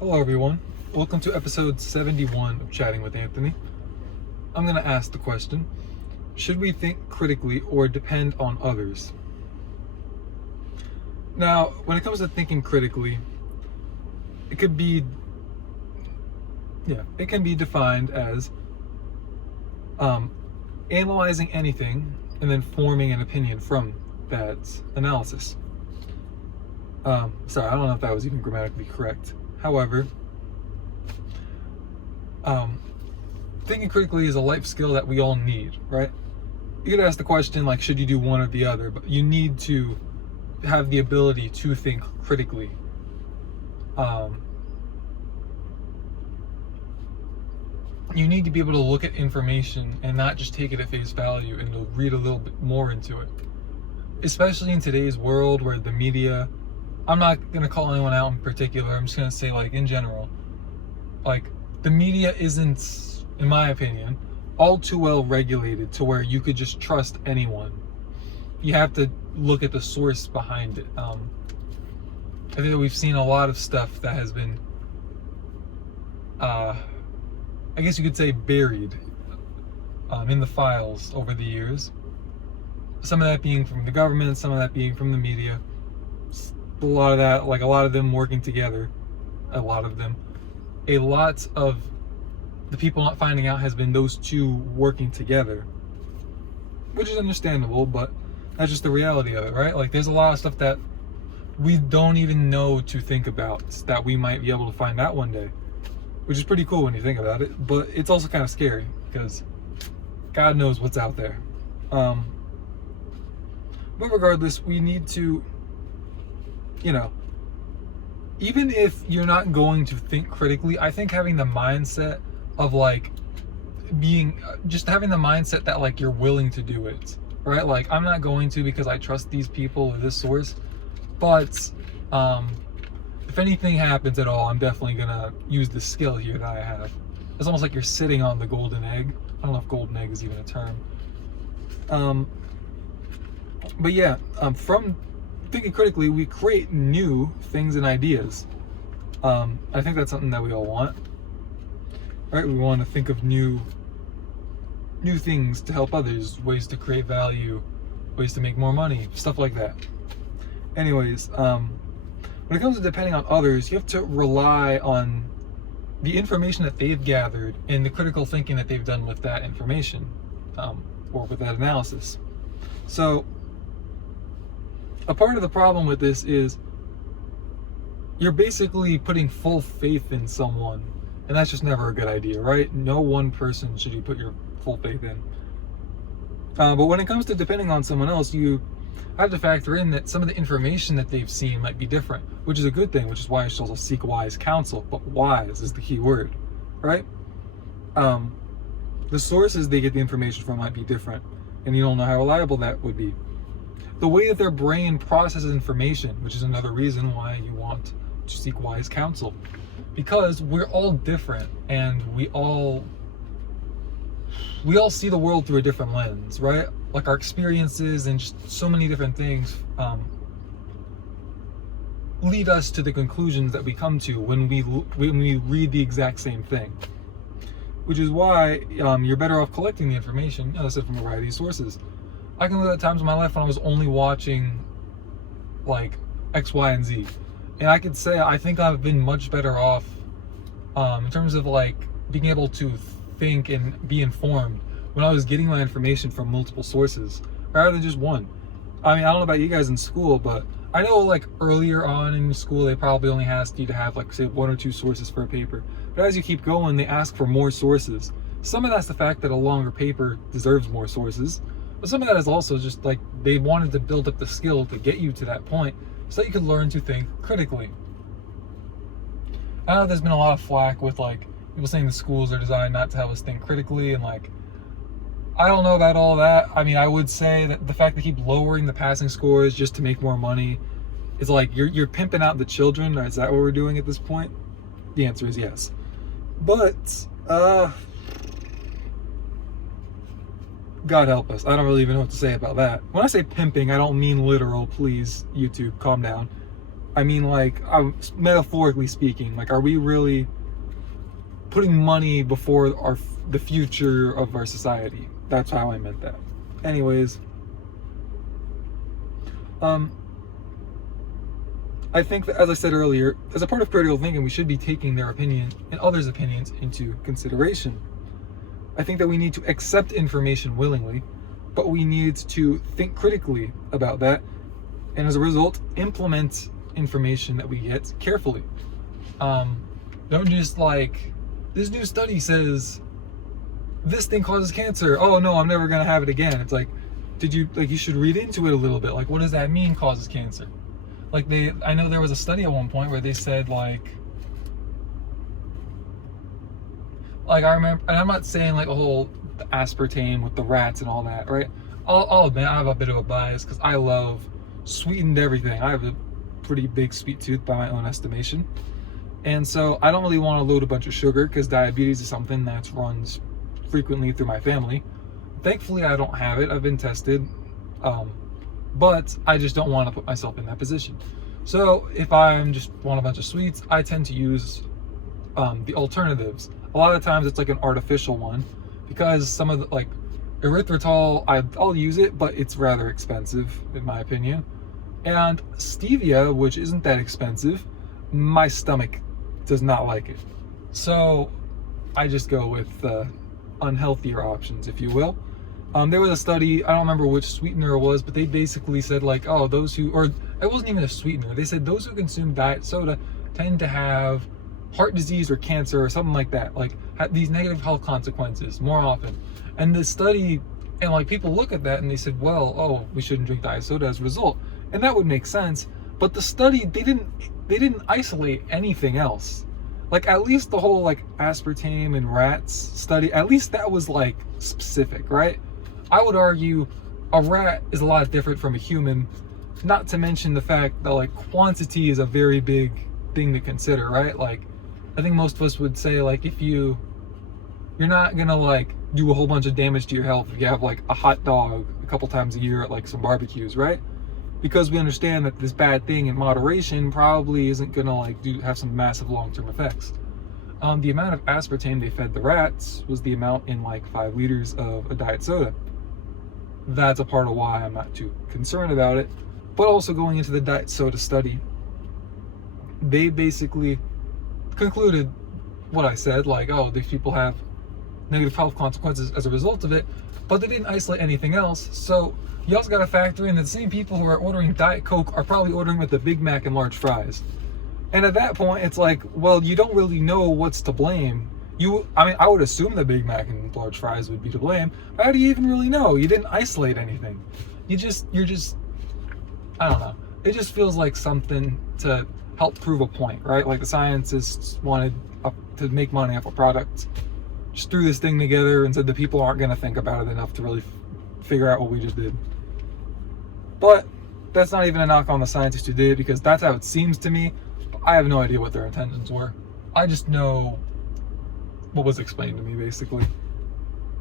Hello everyone, welcome to episode 71 of Chatting with Anthony. I'm going to ask the question, should we think critically or depend on others? Now, when it comes to thinking critically, it can be defined as analyzing anything and then forming an opinion from that analysis. Sorry, I don't know if that was even grammatically correct. However, thinking critically is a life skill that we all need, right? You could ask the question, like, should you do one or the other? But you need to have the ability to think critically. You need to be able to look at information and not just take it at face value and to read a little bit more into it. Especially in today's world where the media, I'm not going to call anyone out in particular, I'm just going to say, like, in general, like, the media isn't, in my opinion, all too well regulated to where you could just trust anyone. You have to look at the source behind it. I think that we've seen a lot of stuff that has been, I guess you could say, buried in the files over the years. Some of that being from the government, some of that being from the media. A lot of them working together. A lot of the people not finding out has been those two working together, which is understandable, but that's just the reality of it, right? Like, there's a lot of stuff that we don't even know to think about that we might be able to find out one day, which is pretty cool when you think about it, but it's also kind of scary because God knows what's out there. But regardless, we need to, even if you're not going to think critically, I think having the mindset of, like, having the mindset that, like, you're willing to do it, right? Like, I'm not going to because I trust these people or this source, but if anything happens at all, I'm definitely gonna use the skill here that I have. It's almost like you're sitting on the golden egg. I don't know if golden egg is even a term. But yeah, from thinking critically, we create new things and ideas. I think that's something that we all want, right? We want to think of new things to help others, ways to create value, ways to make more money, stuff like that. Anyways, when it comes to depending on others, you have to rely on the information that they've gathered and the critical thinking that they've done with that information, or with that analysis. So, a part of the problem with this is you're basically putting full faith in someone, and that's just never a good idea, right? No one person should you put your full faith in. But when it comes to depending on someone else, you have to factor in that some of the information that they've seen might be different, which is a good thing, which is why you should also seek wise counsel. But wise is the key word, right? The sources they get the information from might be different, and you don't know how reliable that would be. The way that their brain processes information, which is another reason why you want to seek wise counsel, because we're all different, and we all see the world through a different lens, right? Like, our experiences and just so many different things lead us to the conclusions that we come to when we read the exact same thing. Which is why you're better off collecting the information, as I said, from a variety of sources. I can look at times in my life when I was only watching, like, X, Y, and Z. And I could say I think I've been much better off in terms of, like, being able to think and be informed when I was getting my information from multiple sources rather than just one. I mean, I don't know about you guys in school, but I know, like, earlier on in school they probably only asked you to have, like, say, one or two sources for a paper. But as you keep going, they ask for more sources. Some of that's the fact that a longer paper deserves more sources, but some of that is also just, like, they wanted to build up the skill to get you to that point so that you could learn to think critically. I know there's been a lot of flack with, like, people saying the schools are designed not to have us think critically, and, like, I don't know about all that. I mean, I would say that the fact they keep lowering the passing scores just to make more money is like you're pimping out the children. Is that what we're doing at this point? The answer is yes. But God help us. I don't really even know what to say about that. When I say pimping, I don't mean literal. Please, YouTube, calm down. I mean, like, metaphorically speaking, like, are we really putting money before the future of our society? That's how I meant that. Anyways, I think that, as I said earlier, as a part of critical thinking, we should be taking their opinion and others' opinions into consideration. I think that we need to accept information willingly, but we need to think critically about that, and as a result, implement information that we get carefully. Don't just like, this new study says this thing causes cancer. Oh no, I'm never gonna have it again. It's like, you should read into it a little bit. Like, what does that mean, causes cancer? Like, I know there was a study at one point where they said like I remember, and I'm not saying like a whole aspartame with the rats and all that, right? I'll admit I have a bit of a bias because I love sweetened everything. I have a pretty big sweet tooth by my own estimation. And so I don't really want to load a bunch of sugar because diabetes is something that runs frequently through my family. Thankfully, I don't have it. I've been tested. But I just don't want to put myself in that position. So if I'm just want a bunch of sweets, I tend to use the alternatives. A lot of times it's like an artificial one because some of the, like erythritol, I'll use it, but it's rather expensive in my opinion. And stevia, which isn't that expensive, my stomach does not like it. So I just go with unhealthier options, if you will. There was a study, I don't remember which sweetener it was, but they basically said like, oh, it wasn't even a sweetener. They said those who consume diet soda tend to have heart disease or cancer or something like that, like have these negative health consequences more often. And the study, and like people look at that and they said, well, oh, we shouldn't drink diet soda as a result. And that would make sense. But the study, they didn't isolate anything else. Like, at least the whole like aspartame and rats study, at least that was like specific, right? I would argue a rat is a lot different from a human, not to mention the fact that like quantity is a very big thing to consider, right? Like, I think most of us would say like, if you're not gonna like do a whole bunch of damage to your health if you have like a hot dog a couple times a year at like some barbecues, right? Because we understand that this bad thing in moderation probably isn't gonna like have some massive long-term effects. The amount of aspartame they fed the rats was the amount in like 5 liters of a diet soda. That's a part of why I'm not too concerned about it. But also going into the diet soda study, they basically concluded what I said, like, oh, these people have negative health consequences as a result of it, but they didn't isolate anything else. So you also got to factor in that the same people who are ordering Diet Coke are probably ordering with a Big Mac and large fries. And at that point, it's like, well, you don't really know what's to blame. I would assume the Big Mac and large fries would be to blame. But how do you even really know? You didn't isolate anything. You're just, I don't know. It just feels like something to help prove a point, right? Like the scientists wanted to make money off a product, just threw this thing together and said the people aren't going to think about it enough to really figure out what we just did. But that's not even a knock on the scientists who did it, because that's how it seems to me. I have no idea what their intentions were. I just know what was explained to me, basically.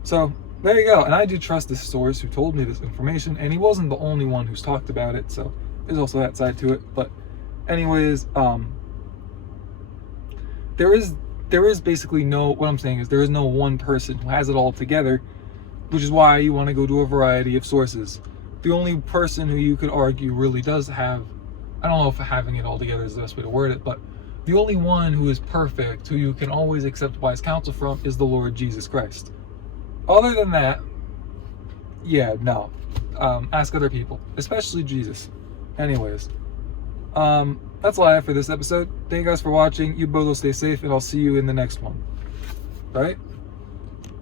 So there you go. And I do trust this source who told me this information, and he wasn't the only one who's talked about it, so there's also that side to it. But anyways, there is basically what I'm saying is there is no one person who has it all together, which is why you want to go to a variety of sources. The only person who you could argue really does have, I don't know if having it all together is the best way to word it, but the only one who is perfect, who you can always accept wise counsel from, is the Lord Jesus Christ. Other than that, yeah, no. Ask other people, especially Jesus. Anyways, that's all I have for this episode. Thank you guys for watching. You both will stay safe, and I'll see you in the next one. All right?